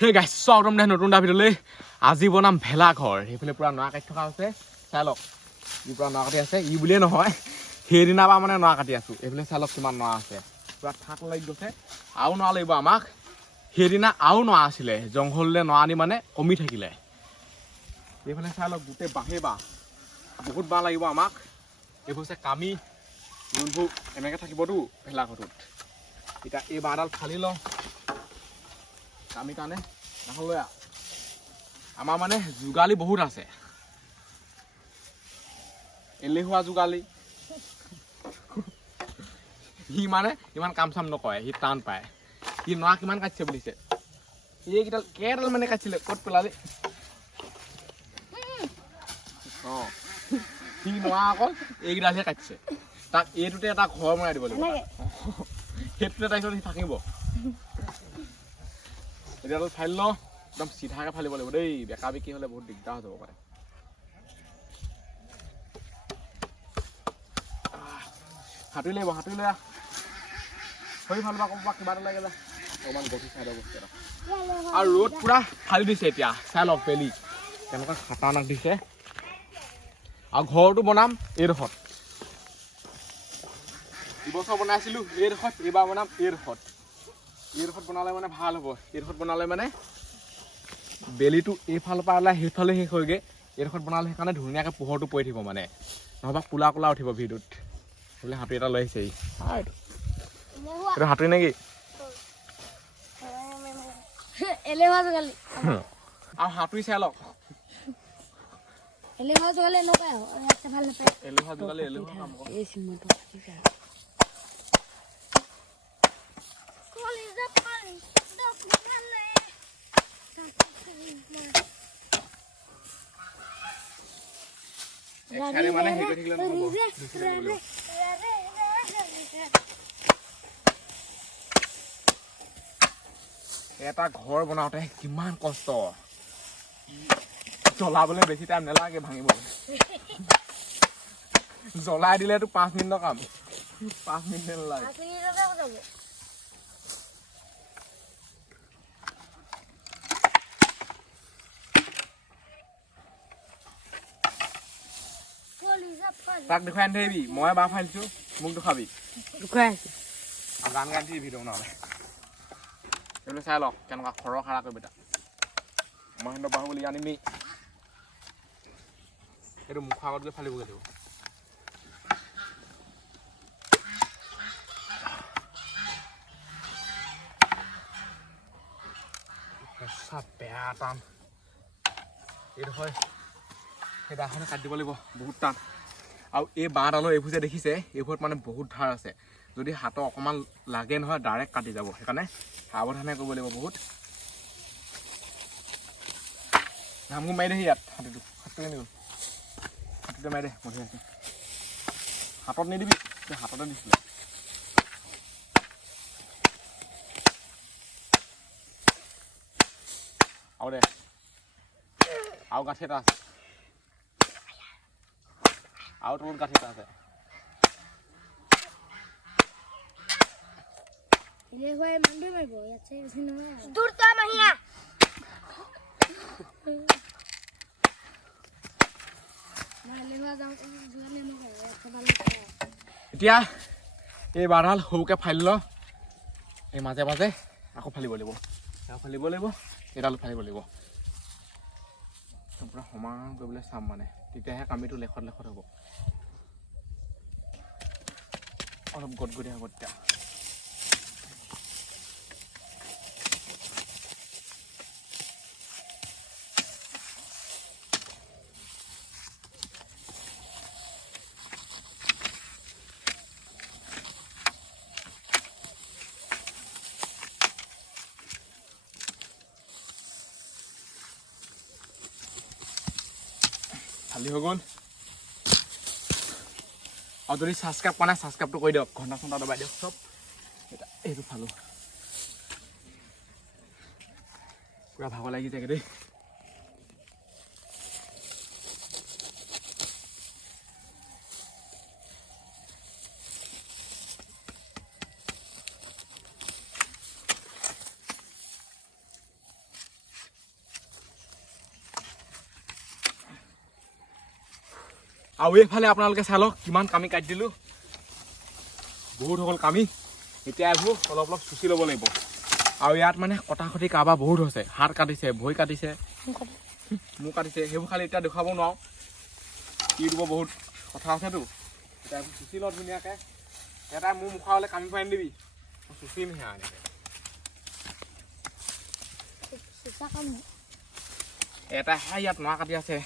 হে গাইছ একদম দে নতুন এটা ভিডিঅ'লৈ আজি বনাম ভেলাঘৰ সেইফালে পুৰা নৰা কাটি থকা আছে চাই লওক ই পুৰা নৰা কাটি আছে ই বুলিয়ে নহয় সেইদিনা পৰা মানে নৰা কাটি আছোঁ এইফালে চাই লওক কিমান নৰা আছে পুৰা ঠাক লাগি গৈছে আৰু নৰা লাগিব আমাক সেইদিনা আৰু নৰা আছিলে জংঘললৈ নৰা আনি মানে কমি থাকিলে এইফালে চাই লওক গোটেই বাঁহে বাঁহ বহুত বাঁহ লাগিব আমাক এইবোৰ হৈছে কামি ৰুলবোৰ এনেকৈ থাকিবতো ভেলাঘৰটোত এতিয়া এই বাঁহডাল ফালি লওঁ কামি কাৰণে নহ'লে আমাৰ মানে যোগালী বহুত আছে এলেহুৱা যোগালী সি মানে ইমান কাম চাম নকৰে সি টান পায় সি নৰা কিমান কাটিছে বুলিছে এইকেইডাল কেইডাল মানে কাটিছিলে ক'ত পেলালি অঁ সি নৰা অকল এইকেইডালহে কাটিছে তাক এইটোতে এটা ঘৰ বনাই দিব লাগিব সেইটোতে তাৰপিছত সি থাকিব এতিয়াতো ফাইল লওঁ একদম চিধাকৈ ফালিব লাগিব দেই বেকা বেকি হ'লে বহুত দিগদাৰ হৈ যাব পাৰে হাতুৰি লাগিব হাতুৰি লৈ হৈ ভাল বা কিবা এটা লাগে অকণমান গঠি চাই বস্তু এটা আৰু ৰ'দ পুৰা ফালি দিছে এতিয়া চাই লওক পেলি কেনেকুৱা খাটাৰনাক দিছে আৰু ঘৰটো বনাম এইডোখৰত দুবছৰ বনাইছিলোঁ এইডোখৰত এইবাৰ বনাম এইডোখৰত বনালে মানে ভাল হ'ব এইডোখৰত বনালে মানে বেলিটো এইফালৰ পৰা ওলাই সেইফালে শেষ হয়গৈ এইডোখৰত বনালে সেইকাৰণে ধুনীয়াকৈ পোহৰটো পৰি থাকিব মানে নহ'বা কোলা কোলা উঠিব ভিডিঅ'ত বোলে হাতুৰি এটা লৈ আহিছে এইটো হাতুৰি নেকি আৰু হাতুৰি চাই লওক এলেহুৱা যোগালী এলেহুৱা কাম কৰে মানে হেৰি কৰি থাকিলে নহ'ব এটা ঘৰ বনাওঁতে কিমান কষ্ট জ্বলাবলৈ বেছি টাইম নালাগে ভাঙিবলৈ জ্বলাই দিলেতো 5 মিনিটৰ কাম 5 মিনিট নালাগে তাক দেখুৱাই আনি থাকিবি মই বাঁহ ফালিছোঁ মোক দেখুৱাবি আৰু গান গাই থাকিবি ভিডিঅ' নহ'লে এইবিলাক চাই লওক কেনেকুৱা খৰৰ খাৰা কৰিব তাক মহেন্দ্ৰ বাহুবলী আনিমি এইটো মুখৰ আগত গৈ ফালিবগৈ লাগিব বেয়া টান এইটো হয় সেই দাখনে কাটি দিব লাগিব বহুত টান আৰু এই বাঁহডালৰ এইবোৰ যে দেখিছে এইবোৰত মানে বহুত ধাৰ আছে যদি হাতৰ অকণমান লাগে নহয় ডাইৰেক্ট কাটি যাব সেইকাৰণে সাৱধানে কৰিব লাগিব বহুত নামবোৰ মাৰি দেহি ইয়াত হাতুৰি নিব হাতুৰিতে মাৰি দে মধুৰি আছে হাতত নিদিবি হাততে দিছিলে আৰু দে আৰু গাঁঠি এটা আছে আৰু তলত গাঁঠি এটা আছে এতিয়া এই বাঁহডাল সৰুকৈ ফালি লওঁ এই মাজে মাজে আকৌ ফালিব লাগিব এইডাল ফালিব লাগিব পূৰা সমান কৰিবলৈ চাম মানে তেতিয়াহে কামিটো লেখত হ'ব অলপ গটগটীয়া হ'ব তেতিয়া খালি হৈ গ'ল আৰু যদি ছাবস্ক্ৰাইব কৰা নাই ছাবস্ক্ৰাইবটো কৰি দিয়ক ঘণ্টা চণ্টা দবাই দিয়ক চব এইটো ফালো পুৰা ভাগৰ লাগি যায়গৈ দেই আৰু এইফালে আপোনালোকে চাই লওক কিমান কামি কাটি দিলোঁ বহুত হ'ল কামি এতিয়া এইবোৰ অলপ অলপ চুচি ল'ব লাগিব আৰু ইয়াত মানে কটা কটি কাৰোবাৰ বহুত হৈছে হাত কাটিছে ভৰি কাটিছে মোৰ কাটিছে সেইবোৰ খালি এতিয়া দেখুৱাব নোৱাৰোঁ ইউটিউবৰ বহুত কথা আছেতো এতিয়া এইবোৰ চুচি লওঁ ধুনীয়াকৈ এটাই মোৰ মুখা হ'লে কামি পাই নিদিবি মই চুচিম সেয়া এনেকৈ এটাহে ইয়াত নৰা কাটি আছে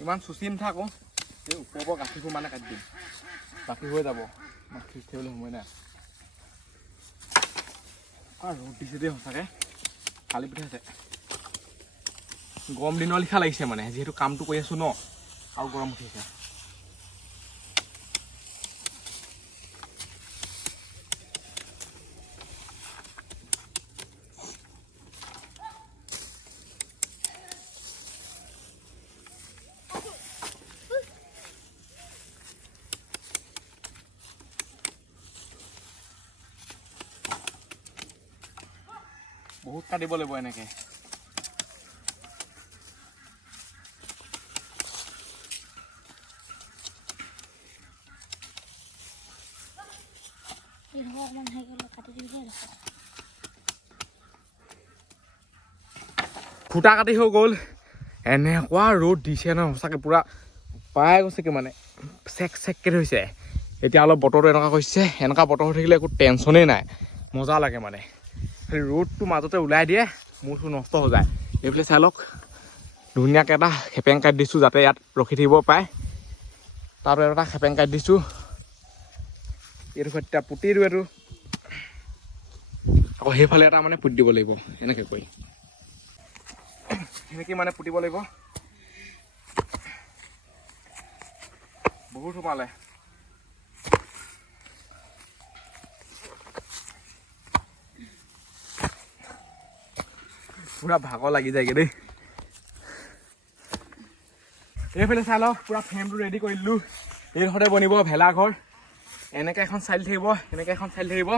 ইমান চুচি নাথাকোঁ এই ওপৰৰ গাঁঠিবোৰ মানে কাটি দিম বাকী হৈ যাব খিচ থাকিবলৈ সময় নাই ৰ'দ দিছে দেই সঁচাকৈ কালি পিঠাইছে গৰম দিনৰ লিখা লাগিছে মানে যিহেতু কামটো কৰি আছোঁ ন আৰু গৰম উঠিছে বহুত কাটিব লাগিব এনেকৈ ফুটা কাটি হৈ গ'ল এনেকুৱা ৰ'দ দিছে ন সঁচাকৈ পূৰা পাই গৈছেগৈ মানে চেক চেককৈ ধৰিছে এতিয়া অলপ বতৰটো এনেকুৱা কৰিছে এনেকুৱা বতৰ হৈ থাকিলে একো টেনশ্যনেই নাই মজা লাগে মানে ৰ'দটো মাজতে ওলাই দিয়ে মূৰটো নষ্ট হৈ যায় এইফালে চাই লওক ধুনীয়াকৈ এটা খেপেং কাটি দিছোঁ যাতে ইয়াত ৰখি থাকিব পাৰে তাতো এটা খেপেং কাটি দিছোঁ এইটো এতিয়া পুতি দিওঁ এইটো আকৌ সেইফালে এটা মানে পুতি দিব লাগিব এনেকৈ কৰি সেনেকৈ মানে পুতিব লাগিব বহুত সোমালে পুৰা ভাগৰ লাগি যায়গৈ দেই এইফালে চাই লওক পুৰা ফ্ৰেমটো ৰেডি কৰি দিলোঁ এইডোখৰতে বনিব ভেলাঘৰ এনেকৈ এখন চালি থাকিব এনেকৈ এখন চালি থাকিব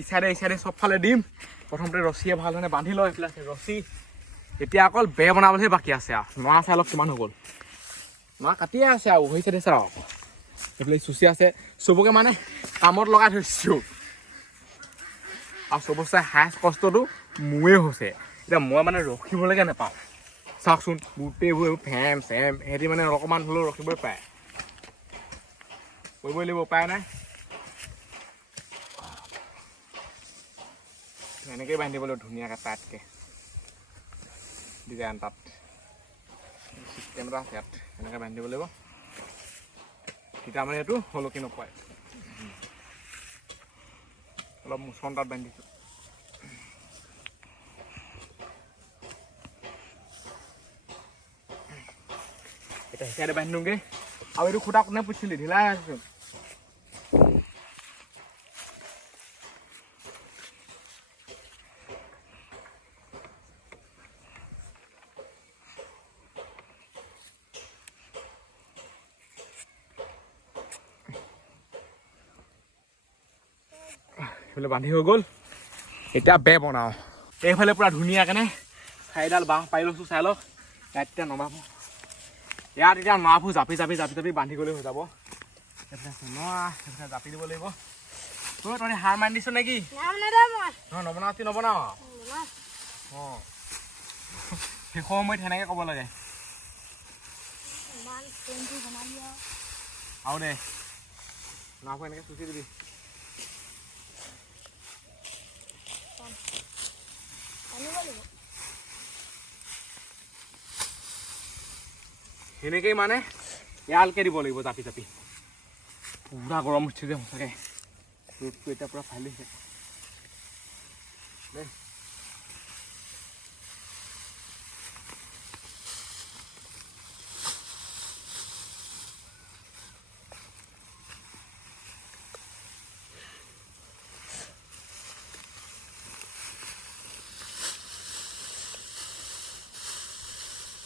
এই চাইডে চবফালে দিম প্ৰথমতে ৰছীয়ে ভাল ধৰণে বান্ধি লওঁ এইফালে আছে ৰছী এতিয়া অকল বেৰ বনাবলৈহে বাকী আছে আৰু নৰা চাই লওক কিমান হৈ গ'ল নৰা কাটিয়ে আছে আৰু হৈ চাইডে চাওক এইফালে চুচি আছে চবকে মানে কামত লগাই থৈছোঁ আৰু চবতছে হায়েষ্ট কষ্টটো মোৰে হৈছে এতিয়া মই মানে ৰখিবলৈকে নাপাওঁ চাওকচোন গোটেইবোৰ এইবোৰ ফেম চেম সিহঁতি মানে অকণমান হ'লেও ৰখিবই পাৰে কৰিবই লাগিব উপায় নাই এনেকৈয়ে বান্ধিব লাগিব ধুনীয়াকৈ টাইটকৈ ডিজাইন তাত চিষ্টেম এটা আছে ইয়াত এনেকৈ বান্ধি দিব লাগিব তেতিয়া মানে এইটো হলকি নপৰে অলপ মুচন তাত বান্ধিছোঁ এতিয়া হিচাৰে বান্ধি দিওঁগৈ আৰু এইটো খুটা কোনে পুছিলি ঢিলাই আছোচোন এইফালে বান্ধি হৈ গ'ল এতিয়া বেৰ বনাওঁ এইফালে পূৰা ধুনীয়াকৈ চাৰিডাল বাঁহ পাৰি লৈছোঁ চাই লওক ইয়াত এতিয়া নমাব ইয়াত এতিয়া নৰাবোৰ জাপি জাপি জাপি জাপি বান্ধি গ'লে হৈ যাব এইফালে নৰা সেইফালে জাপি দিব লাগিব তই সাৰ মাৰি দিছ নেকি নবনাও নবনাও অঁ শেষৰ সময়ত সেনেকৈ ক'ব লাগে আৰু দে নৰাবোৰ এনেকৈ চুচি দিবি সেনেকেই মানে এয়ালকৈ দিব লাগিব জাপি জাপি পুৰা গৰম উঠিছে যে সঁচাকৈ ৰ'দটো এতিয়া পুৰা ফালিছে দেই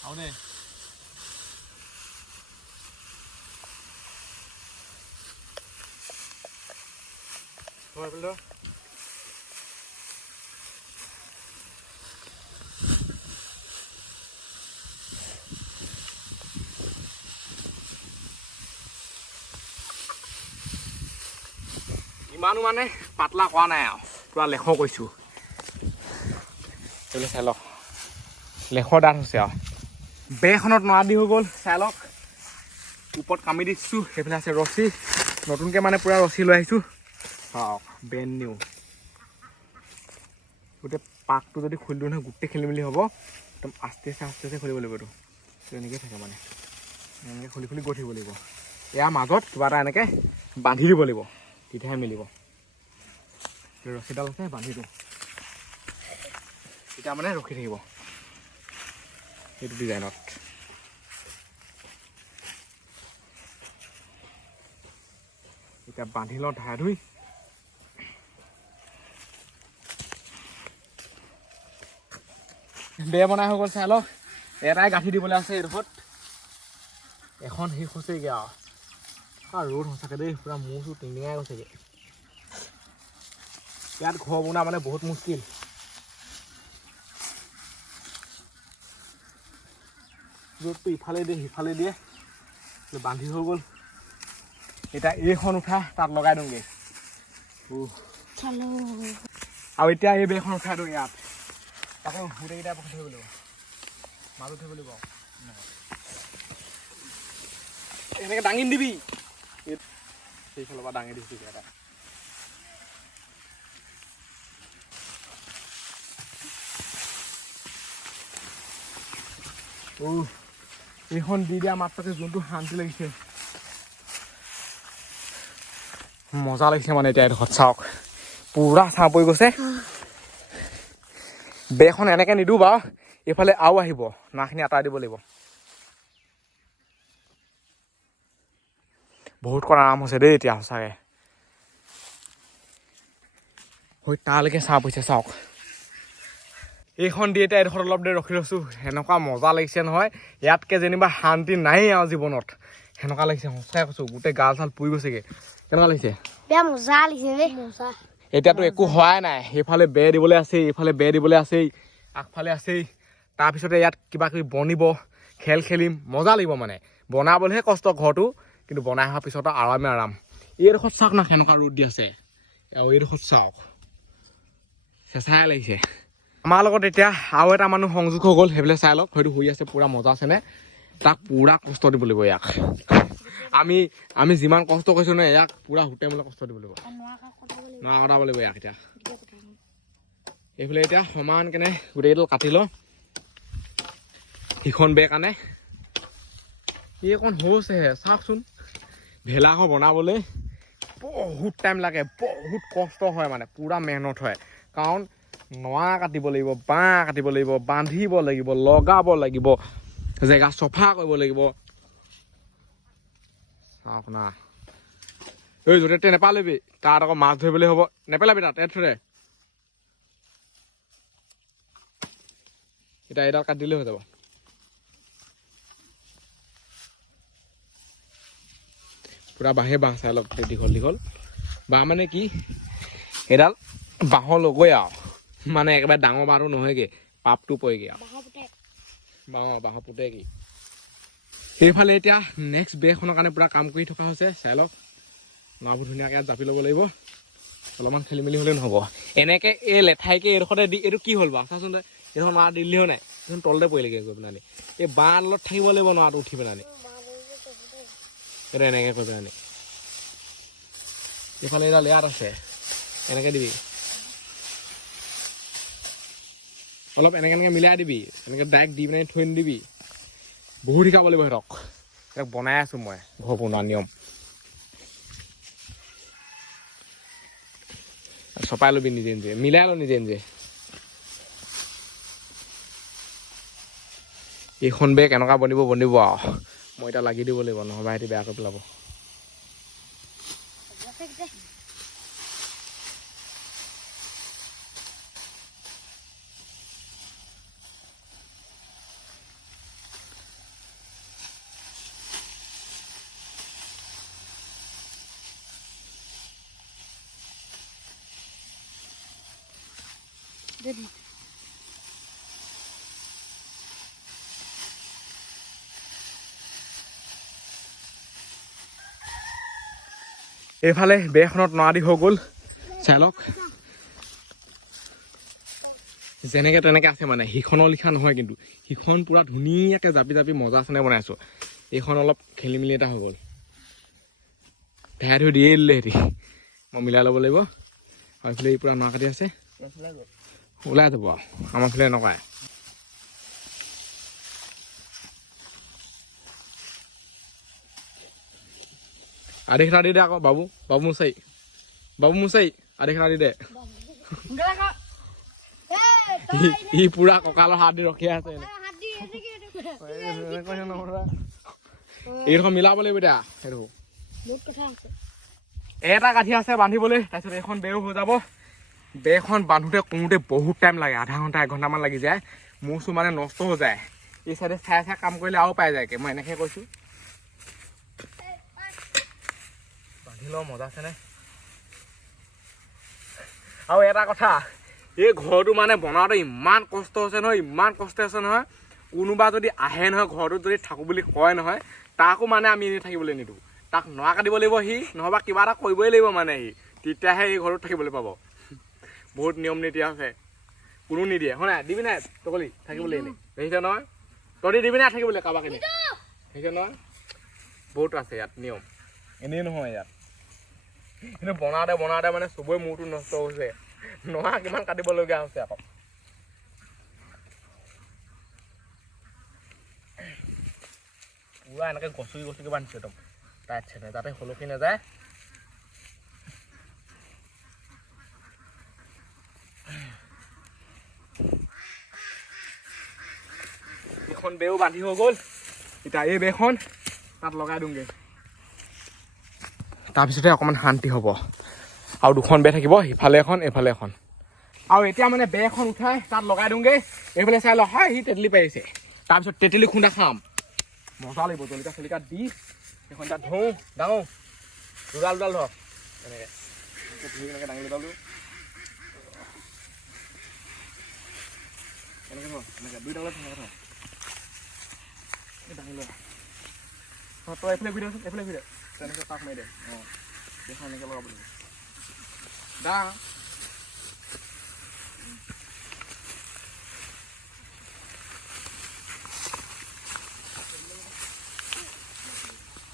আৰু দে ইমানো মানে পাতলা কৰা নাই আৰু পুৰা লেখ কৈছোঁ এইবিলাক চাই লওক লেখৰ দাঁত হৈছে আৰু বেখনত নৰা দি হৈ গ'ল চাই লওক ওপৰত কামি দিছোঁ সেইফালে আছে ৰছী নতুনকৈ মানে পুৰা ৰছী লৈ আহিছোঁ চাওক ব্ৰেণ্ড নিউ গোটেই পাকটো যদি খুলি দিওঁ নহয় গোটেই খেলি মেলি হ'ব একদম আস্তে আস্তে খুলিব লাগিব এইটো এনেকৈ থাকে মানে এনেকৈ খুলি গৈ থাকিব লাগিব ইয়াৰ মাজত কিবা এটা এনেকৈ বান্ধি দিব লাগিব তেতিয়াহে মিলিব ৰছীডাল আছে বান্ধি দিওঁ তেতিয়া মানে ৰখি থাকিব এইটো ডিজাইনত এতিয়া বান্ধি লওঁ ধাৰা ধুই বেৰ বনাই হৈ গ'ল চাই লওক এটাই গাঁঠি দিবলৈ আছে এইডোখৰত এখন শেষ হৈছেগৈ আৰু ৰ'দ সঁচাকৈ দেই পুৰা মূৰ চুৰ টিঙিঙাই গৈছেগৈ ইয়াত ঘৰ বনোৱা মানে বহুত মুস্কিল ৰ'দটো ইফালে দিয়ে সিফালে দিয়ে বান্ধি হৈ গ'ল এতিয়া এইখন উঠাই তাত লগাই দিওঁগৈ আৰু এতিয়া এই বেৰখন উঠাই দিওঁ ইয়াত তাকে গোটেইকেইটা পকাই থৈ লাগিব মাজত থৈ লাগিব এনেকৈ দাঙি দিবি সেইফালৰ পৰা দাঙি দিছোঁ এটা এইখন দি দিয়া মাত্ৰকে যোনটো শান্তি লাগিছে মজা লাগিছে মানে এতিয়া এইডোখৰত চাওক পুৰা ছাঁ পৰি গৈছে বেৰখন এনেকৈ নিদিওঁ বাৰু এইফালে আৰু আহিব নাখিনি আঁতৰাই দিব লাগিব বহুত কৰা আৰাম হৈছে দেই এতিয়া সঁচাকৈ তালৈকে ছাঁ পৰিছে চাওক এইখন দি এতিয়া এইডোখৰত অলপ দেৰি ৰখি লৈছোঁ সেনেকুৱা মজা লাগিছে নহয় ইয়াতকৈ যেনিবা শান্তি নাই আৰু জীৱনত সেনেকুৱা লাগিছে সঁচাই কৈছোঁ গোটেই গাল চাল পুৰি গৈছেগৈ কেনেকুৱা লাগিছে মজা লাগিছে দেই মজা এতিয়াতো একো হোৱাই নাই সেইফালে বেৰ দিবলৈ আছেই এইফালে বেৰ দিবলৈ আছেই আগফালে আছেই তাৰপিছতে ইয়াত কিবা কিবি বনিব খেলিম মজা লাগিব মানে বনাবলৈহে কষ্ট ঘৰটো কিন্তু বনাই অহাৰ পিছত আৰাম এইডোখৰত চাওক না কেনেকুৱা ৰ'দ দি আছে আৰু এইডোখৰত চাওক চেঁচাই লাগিছে আমাৰ লগত এতিয়া আৰু এটা মানুহ সংযোগ হৈ গ'ল সেইফালে চাই লওক হয়তো শুই আছে পুৰা মজা আছেনে তাক পুৰা কষ্ট দিব লাগিব ইয়াক আমি যিমান কষ্ট কৰিছোঁ নহয় ইয়াক পুৰা হোটেললৈ কষ্ট দিব লাগিব নৰা কটাব লাগিব ইয়াক এতিয়া এইফালে এতিয়া সমান কেনে গোটেইকেইডাল কাটি লওঁ সিখন বেৰ কাৰণে এইকণ হৈছেহে চাওকচোন ভেলাঘৰ বনাবলৈ বহুত টাইম লাগে বহুত কষ্ট হয় মানে পুৰা মেহনত হয় কাৰণ নৰা কাটিব লাগিব বাঁহ কাটিব লাগিব বান্ধিব লাগিব লগাব লাগিব জেগা চফা কৰিব লাগিব চাওক না এই য'তে ত'তে নেপালিবি তাত আকৌ মাছ ধৰিবলৈ হ'ব নেপেলাবি তাত থৈ দে এতিয়া এইডাল কাটি দিলেই হৈ যাব পুৰা বাঁহ চাই অলপ দীঘল বাঁহ মানে কি সেইডাল বাঁহৰ লগৈ আৰু মানে একেবাৰে ডাঙৰ বাঁহটো নহয়গৈ পাপটো পৰেগৈ আৰু বাঁহৰ পুতে কি সেইফালে এতিয়া নেক্সট বেৰখনৰ কাৰণে পুৰা কাম কৰি থকা হৈছে চাই লওক নৰাবোৰ ধুনীয়াকৈ ইয়াত জাপি ল'ব লাগিব অলপমান খেলি মেলি হ'লে নহ'ব এনেকৈ এই লেঠাইকৈ এইডোখৰতে দি এইটো কি হ'ল বাৰু চাচোন এইডোখৰ নৰা দিলেও নাই এইখন তলতে পৰিলেগৈ গৈ পেলাই এই বাঁহ তলত থাকিব লাগিব নৰাটো উঠি পেলাই এইটো এনেকৈ কৰি পেলাই এইফালে এডাল ইয়াত আছে এনেকৈ দিবি অলপ এনেকৈ মিলাই দিবি এনেকৈ ডাইৰেক্ট দি পিনে থৈ নিদিবি বহুত শিকাব লাগিব সিহঁতক বনাই আছোঁ মই ঘৰ বনোৱা নিয়ম চপাই ল'বি নিজে মিলাই ল নিজে এইখন বেগ এনেকুৱা বনিব আৰু মই এতিয়া লাগি দিব লাগিব নহ'বা সিহঁতি বেয়া কৰি পেলাব এইফালে বেখনত নৰা দি হৈ গ'ল চাই লওক যেনেকে তেনেকে আছে মানে সিখনৰ লিখা নহয় কিন্তু সিখন পুৰা ধুনীয়াকে জাপি জাপি মজা চেনে বনাইছো এইখন অলপ খেলি মেলি এটা হৈ গ'ল ভেড়া ধুই দিয়ে দিলে হেৰি মই মিলাই ল'ব লাগিব আৰু এইফালে পুৰা নৰা কাটি আছে ওলাই যাব আৰু আমাৰ ফালে নকয় আধি খেলা দি দে আকৌ বাবু মুচাই আধি খেলা দি দে ই পুৰা কঁকালৰ হাত দি ৰখি আছে এইডোখৰ মিলাব লাগিব এতিয়া সেইটো এটা কাঠি আছে বান্ধিবলৈ তাৰপিছত এইখন বেও হৈ যাব বেখন বান্ধোতে কৰোঁতে বহুত টাইম লাগে আধা ঘণ্টা 1 ঘণ্টামান লাগি যায় মোৰ চো মানে নষ্ট হৈ যায় এই চাইডে চাই কাম কৰিলে আৰু পাই যায়গে মই এনেকৈ কৈছোঁ বান্ধি লওঁ মজা আছেনে আৰু এটা কথা এই ঘৰটো মানে বনাওঁতে ইমান কষ্ট হৈছে নহয় কোনোবা যদি আহে নহয় ঘৰটোত যদি থাকোঁ বুলি কয় নহয় তাকো মানে আমি এনেই থাকিবলৈ নিদিওঁ তাক নৰা কাটিব লাগিব সি নহবা কিবা এটা কৰিবই লাগিব মানে সি তেতিয়াহে এই ঘৰটোত থাকিবলৈ পাব বহুত নিয়ম নীতি আছে কোনো নিদিয়ে হয় নাই দিবি নাই তকলি থাকিবলৈ এনেই দেখিছ নহয় তহঁতি দিবি নাই থাকিবলৈ কাৰোবাক এনেই দেখিছ নহয় বহুত আছে ইয়াত নিয়ম এনেই নহয় ইয়াত কিন্তু বনাওঁতে মানে চবৰে মূৰটো নষ্ট হৈছে নৰা কিমান কাটিবলগীয়া হৈছে আকৌ পুৰা এনেকৈ গছকি বান্ধিছে একদম টাইট চেনে যাতে হলকি নাযায় এইখন বেও বান্ধি হৈ গ'ল এতিয়া এই বেখন তাত লগাই দিওঁগৈ তাৰপিছতে অকণমান শান্তি হ'ব আৰু 2খন বে থাকিব ইফালে এখন এইফালে এখন আৰু এতিয়া মানে বেখন উঠাই তাত লগাই দিওঁগৈ এইফালে চাই লওঁ হয় সি তেতেলী পাৰিছে তাৰপিছত তেতেলী খুন্দা খাম মজা লাগিব জলকীয়া চলিকা দি এখন তাত ধুওঁ ডাঙৰ দুডাল ধৰ এনেকৈ ধুই এনেকৈ ডাঙৰ দুডালো এনেকৈ ধৰ এনেকৈ 2ডালত তেনেকৈ ধৰ ডাঙি লোৱা তই এইফালে ঘূৰি দেচোন এইফালে ঘূৰি দে তেনেকৈ পাক মাৰি দে অঁ এইখন এনেকৈ লগাব লাগিব দা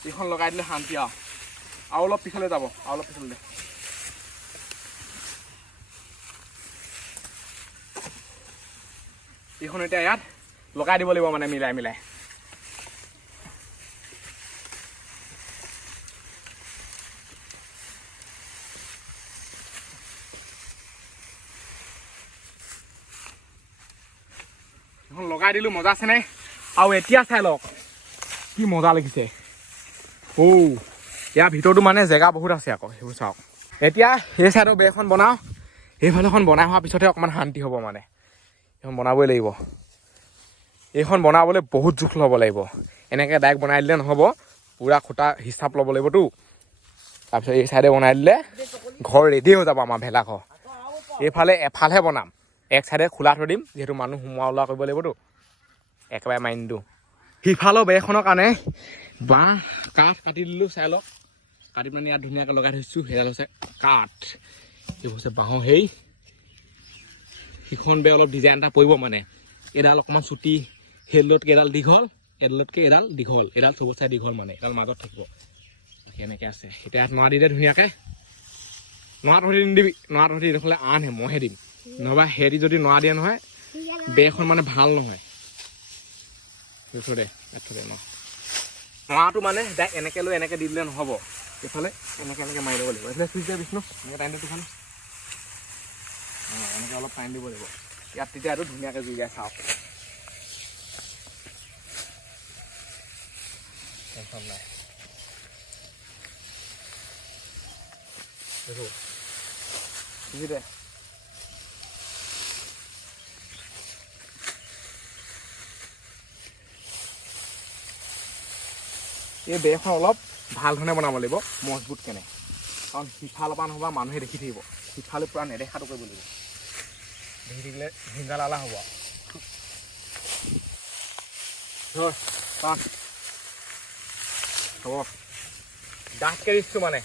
এইখন লগাই দিলে শান্তি আৰু অলপ পিছলৈ যাব আৰু অলপ পিছলৈ দে এইখন এতিয়া ইয়াত লগাই দিব লাগিব মানে মিলাই এখন লগাই দিলোঁ মজা আছেনে আৰু এতিয়া চাই লওক কি মজা লাগিছে ইয়াৰ ভিতৰতো মানে জেগা বহুত আছে আকৌ সেইবোৰ চাওক এতিয়া সেই চাইডৰ বেখন বনাওঁ সেইফালেখন বনাই হোৱাৰ পিছতহে অকণমান শান্তি হ'ব মানে এইখন বনাবই লাগিব এইখন বনাবলৈ বহুত জোখ ল'ব লাগিব এনেকৈ ডাইৰেক্ট বনাই দিলে নহ'ব পুৰা খুটা হিচাপ ল'ব লাগিবতো তাৰপিছত এই চাইডে বনাই দিলে ঘৰ ৰেডি হৈ যাব আমাৰ ভেলাঘৰ এফালহে বনাম এক চাইডে খোলা থৈ দিম যিহেতু মানুহ সোমোৱা ওলোৱা কৰিব লাগিবতো একেবাৰে মাৰি নিদিওঁ সিফালৰ বেখনৰ কাৰণে বাঁহ কাঠ কাটি দিলোঁ চাই লওক কাটি মানে ইয়াত ধুনীয়াকৈ লগাই থৈছোঁ সেইডাল হৈছে কাঠ এইবোৰ হৈছে বাঁহৰ সিখন বে অলপ ডিজাইন এটা পৰিব মানে এডাল অকণমান চুটি সেইডালতকৈ এডাল দীঘল এডালতকৈ এডাল দীঘল এডাল চবৰ চাই দীঘল মানে এডাল মাজত থাকিব এনেকৈ আছে এতিয়া ইয়াত নৰা দি দে ধুনীয়াকৈ নৰা তহঁতি নিদিবি নৰা তহঁতি এইডোখৰলৈ আনহে মইহে দিম নহবা হেৰি যদি নৰা দিয়ে নহয় বেখন মানে ভাল নহয় থৈ দে নৰাটো মানে এনেকৈ লৈ এনেকৈ দি দিলে নহ'ব এইফালে এনেকৈ মাৰি ল'ব লাগিব এইফালে চুইচ দিয়ে বিষ্ণু এনেকৈ টাইম দিছোঁ খালি অঁ এনেকৈ অলপ টাইম দিব লাগিব ইয়াত তেতিয়া আৰু ধুনীয়াকৈ জুই যায় চাওক টেনশ্যন নাই দেখো বুজিলে এই বেখন অলপ ভাল ধৰণে বনাব লাগিব মজবুত কেনে কাৰণ সিফালৰ পৰা নহ'বা মানুহে দেখি থাকিব সিফালে পূৰা নেদেখাটো কৰিব লাগিব দেখি থাকিলে ভিংগা লালা হ'ব হ'ব ডাঠকে দিছোঁ মানে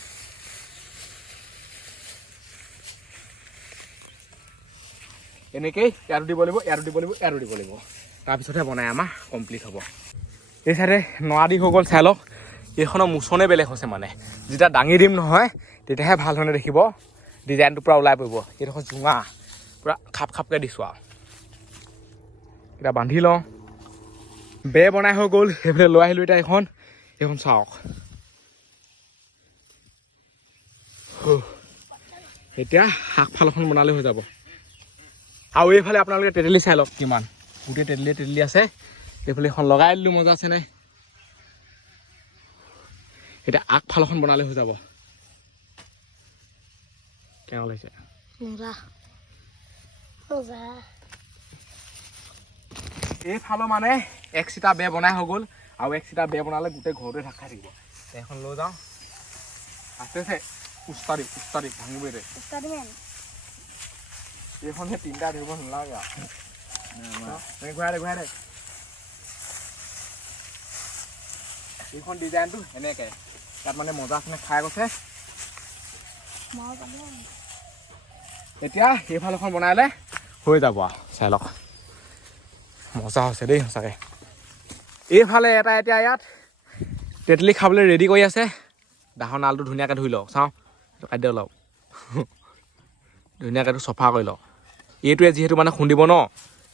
এনেকেই ইয়াতো দিব লাগিব ইয়াতো দিব লাগিব ইয়াতো দিব লাগিব তাৰপিছতহে বনাই আমাৰ কমপ্লিট হ'ব এই চাইডে নৰা দি হৈ গ'ল চাই লওক এইখনৰ মোচনে বেলেগ হৈছে মানে যেতিয়া দাঙি দিম নহয় তেতিয়াহে ভাল ধৰণে দেখিব ডিজাইনটো পূৰা ওলাই পৰিব এইডোখৰ জোঙা পূৰা খাপ খাপকৈ দিছোঁ আৰু এতিয়া বান্ধি লওঁ বে বনাই হৈ গ'ল সেইফালে লৈ আহিলোঁ এতিয়া এইখন চাওক এতিয়া আগফালখন বনালে হৈ যাব আৰু এইফালে আপোনালোকে তেতেলী চাই লওক কিমান গোটেই তেতেলী আছে এইফালে এখন লগাই দিলোঁ মজা আছে নাই এতিয়া আগফালখন বনালে হৈ যাব কেনে লাগিছে এইফালৰ মানে এক চিটা বে বনাই হৈ গ'ল আৰু এক চিটা বে বনালে গোটেই ঘৰটোৱে ঢাক খাই থাকিব এখন লৈ যাওঁ আছে উস্তাদি ভাঙিবই দে এইখনহে তিনিটা ধৰিব নালাগে আৰু ঘূৰাই দে এইখন ডিজাইনটো এনেকে তাত মানে মজা আছে খাই গৈছে এতিয়া সেইফাল এখন বনালে হৈ যাব আৰু চাই লওক মজা হৈছে দেই সঁচাকৈ এইফালে এটা এতিয়া ইয়াত তেতেলী খাবলৈ ৰেডি কৰি আছে ডাঙৰ নালটো ধুনীয়াকৈ ধুই লওক চাওঁ কাটি দিয়ক লওক ধুনীয়াকৈ চফা কৰি লওক এইটোৱে যিহেতু মানে খুন্দিব ন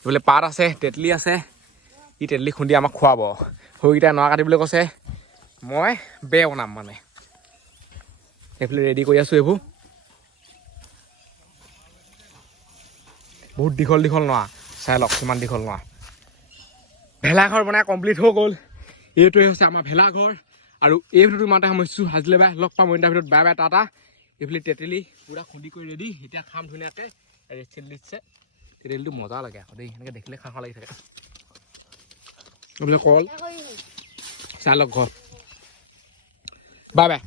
এইফালে পাত আছে তেতেলী আছে ই তেতেলী খুন্দি আমাক খুৱাব সৰুকেইটাই নৰা কাটিবলৈ কৈছে মই বে বনাম মানে এইফালে ৰেডি কৰি আছোঁ এইবোৰ বহুত দীঘল নৰা চাই লওক কিমান দীঘল নৰা ভেলাঘৰ বনাই কমপ্লিট হৈ গ'ল এইটোৱে হৈছে আমাৰ ভেলাঘৰ আৰু এই ভিডিঅ'টো ইমানতে সামৰিছোঁ আজিলৈ বাই লগ পাম অন্য ভিডিঅ'ত বাই টাটা এইফালে তেতেলী পূৰা খুন্দি কৰি ৰেডি এতিয়া খাম ধুনীয়াকৈ ৰেড চিলি দিছে তেতেলীটো মজা লাগে আকৌ দেই সেনেকৈ দেখিলে খাওঁ লাগি থাকে এইফালে কল চাই লওক ঘৰ বাই